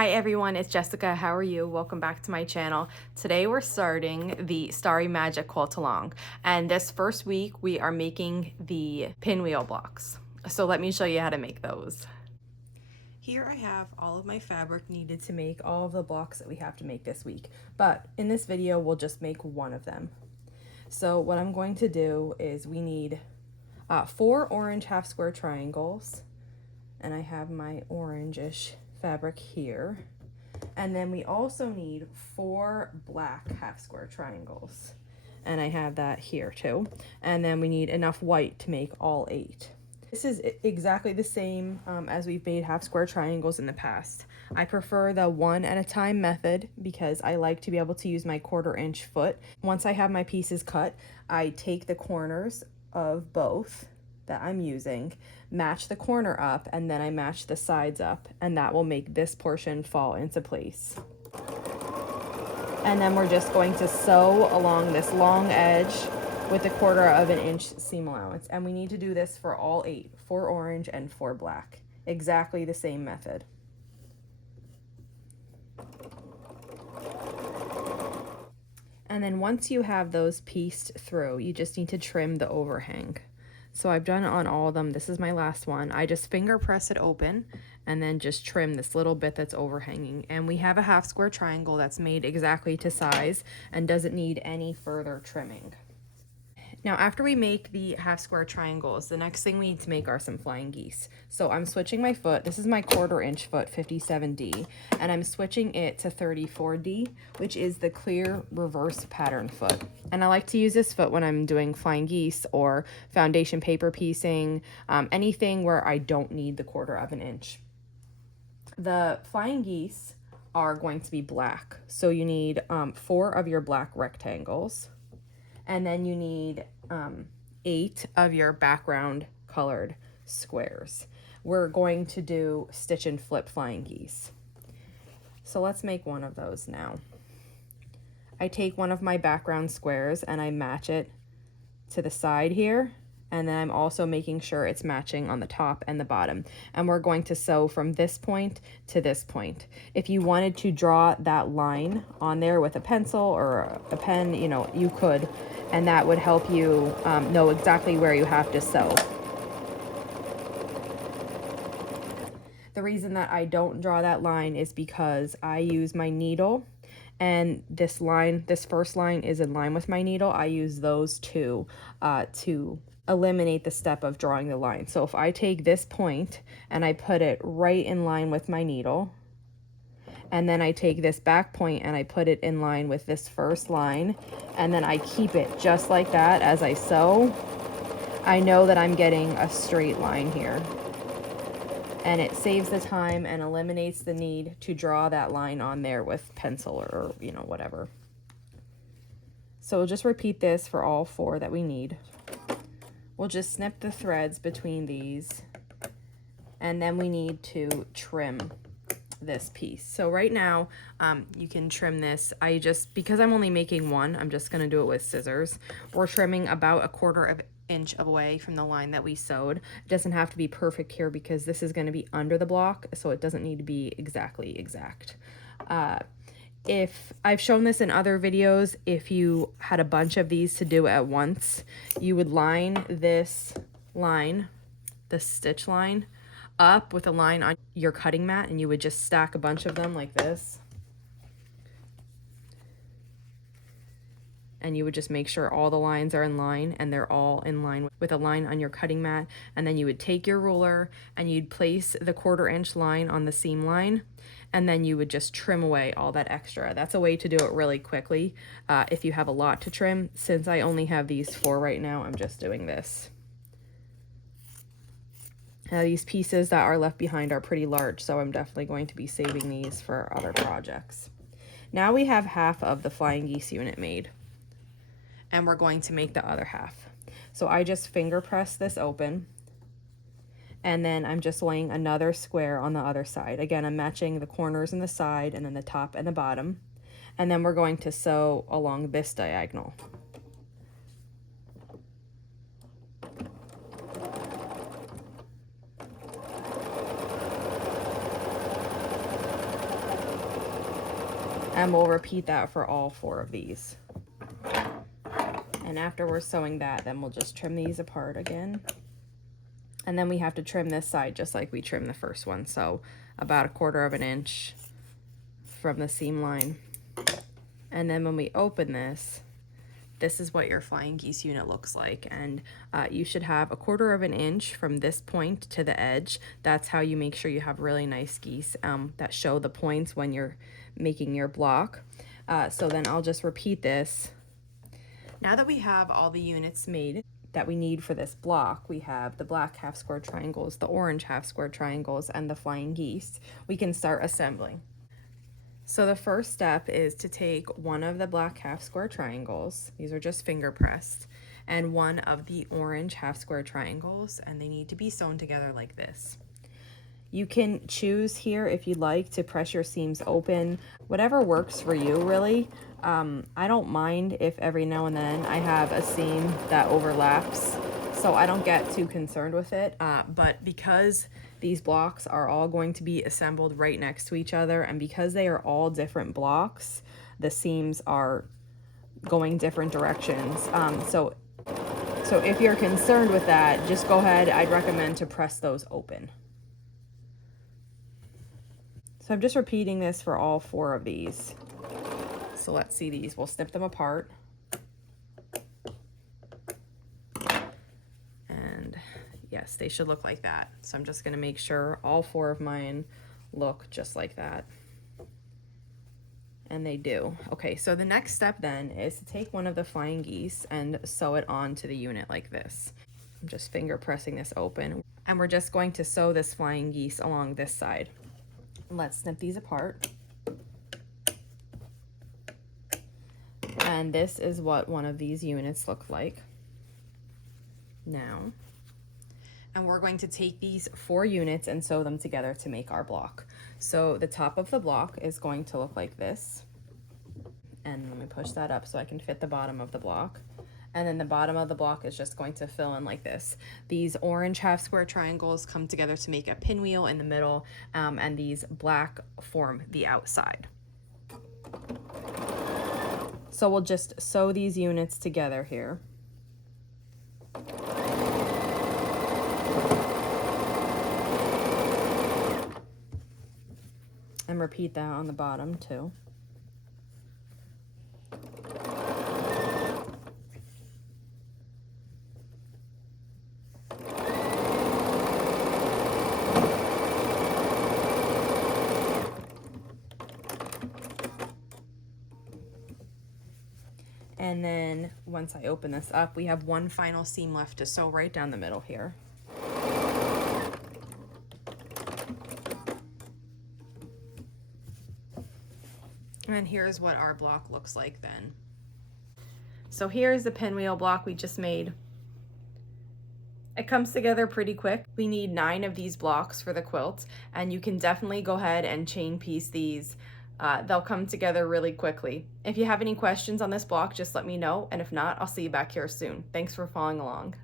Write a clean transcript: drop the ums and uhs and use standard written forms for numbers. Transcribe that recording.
Hi everyone, it's Jessica. How are you? Welcome back to my channel. Today we're starting the Starry Magic quilt along, and this first week we are making the pinwheel blocks. So let me show you how to make those. Here I have all of my fabric needed to make all of the blocks that we have to make this week, but in this video we'll just make one of them. So what I'm going to do is we need 4 orange half square triangles, and I have my orangish fabric here, and then we also need 4 black half square triangles, and I have that here too, and then we need enough white to make all 8. This is exactly the same as we've made half square triangles in the past. I prefer the 1 at a time method because I like to be able to use my 1/4 inch foot. Once I have my pieces cut, I take the corners of both that I'm using, match the corner up, and then I match the sides up, and that will make this portion fall into place. And then we're just going to sew along this long edge with a 1/4 inch seam allowance, and we need to do this for all 8, 4 orange and 4 black, exactly the same method. And then once you have those pieced through, you just need to trim the overhang. So I've done it on all of them. This is my last one. I just finger press it open and then just trim this little bit that's overhanging. And we have a half square triangle that's made exactly to size and doesn't need any further trimming. Now, after we make the half square triangles, the next thing we need to make are some flying geese. So I'm switching my foot. This is my 1/4 inch foot, 57D, and I'm switching it to 34D, which is the clear reverse pattern foot. And I like to use this foot when I'm doing flying geese or foundation paper piecing, anything where I don't need the 1/4 inch. The flying geese are going to be black. So you need 4 of your black rectangles. And then you need 8 of your background colored squares. We're going to do stitch and flip flying geese. So let's make one of those now. I take one of my background squares and I match it to the side here. And then I'm also making sure it's matching on the top and the bottom. And we're going to sew from this point to this point. If you wanted to draw that line on there with a pencil or a pen, you know, you could, and that would help you know exactly where you have to sew. The reason that I don't draw that line is because I use my needle, and this line, this first line is in line with my needle. I use those two to eliminate the step of drawing the line. So if I take this point and I put it right in line with my needle, and then I take this back point and I put it in line with this first line, and then I keep it just like that as I sew, I know that I'm getting a straight line here. And it saves the time and eliminates the need to draw that line on there with pencil or, you know, whatever. So we'll just repeat this for all 4 that we need. We'll just snip the threads between these, and then we need to trim this piece. So right now, you can trim this. Because I'm only making one, I'm just gonna do it with scissors. We're trimming about a 1/4 inch away from the line that we sewed. It doesn't have to be perfect here because this is gonna be under the block, so it doesn't need to be exactly exact. If I've shown this in other videos, if you had a bunch of these to do at once, you would line this line, the stitch line, up with a line on your cutting mat, and you would just stack a bunch of them like this. And you would just make sure all the lines are in line, and they're all in line with a line on your cutting mat. And then you would take your ruler and you'd place the 1/4 inch line on the seam line, and then you would just trim away all that extra. That's a way to do it really quickly if you have a lot to trim. Since I only have these 4 right now, I'm just doing this. Now these pieces that are left behind are pretty large, so I'm definitely going to be saving these for other projects. Now we have half of the flying geese unit made, and we're going to make the other half. So I just finger press this open, and then I'm just laying another square on the other side. Again, I'm matching the corners and the side, and then the top and the bottom. And then we're going to sew along this diagonal. And we'll repeat that for all 4 of these. And after we're sewing that, then we'll just trim these apart again. And then we have to trim this side just like we trimmed the first one. So about 1/4 of an inch from the seam line. And then when we open this, this is what your flying geese unit looks like. And you should have 1/4 of an inch from this point to the edge. That's how you make sure you have really nice geese that show the points when you're making your block. So then I'll just repeat this. Now that we have all the units made that we need for this block, we have the black half square triangles, the orange half square triangles, and the flying geese. We can start assembling. So the first step is to take one of the black half square triangles, these are just finger pressed, and one of the orange half square triangles, and they need to be sewn together like this. You can choose here if you'd like to press your seams open, whatever works for you really. I don't mind if every now and then I have a seam that overlaps, so I don't get too concerned with it. But because these blocks are all going to be assembled right next to each other, and because they are all different blocks, the seams are going different directions. So if you're concerned with that, just go ahead. I'd recommend to press those open. So I'm just repeating this for all 4 of these. So let's see these. We'll snip them apart. And yes, they should look like that. So I'm just going to make sure all 4 of mine look just like that. And they do. Okay, so the next step then is to take one of the flying geese and sew it onto the unit like this. I'm just finger pressing this open. And we're just going to sew this flying geese along this side. Let's snip these apart. And this is what one of these units look like now. And we're going to take these 4 units and sew them together to make our block. So the top of the block is going to look like this. And let me push that up so I can fit the bottom of the block. And then the bottom of the block is just going to fill in like this. These orange half square triangles come together to make a pinwheel in the middle, and these black form the outside. So we'll just sew these units together here. And repeat that on the bottom too. And then once I open this up, we have one final seam left to sew right down the middle here. And here's what our block looks like then. So here's the pinwheel block we just made. It comes together pretty quick. We need 9 of these blocks for the quilt, and you can definitely go ahead and chain piece these. They'll come together really quickly. If you have any questions on this block, just let me know, and if not, I'll see you back here soon. Thanks for following along.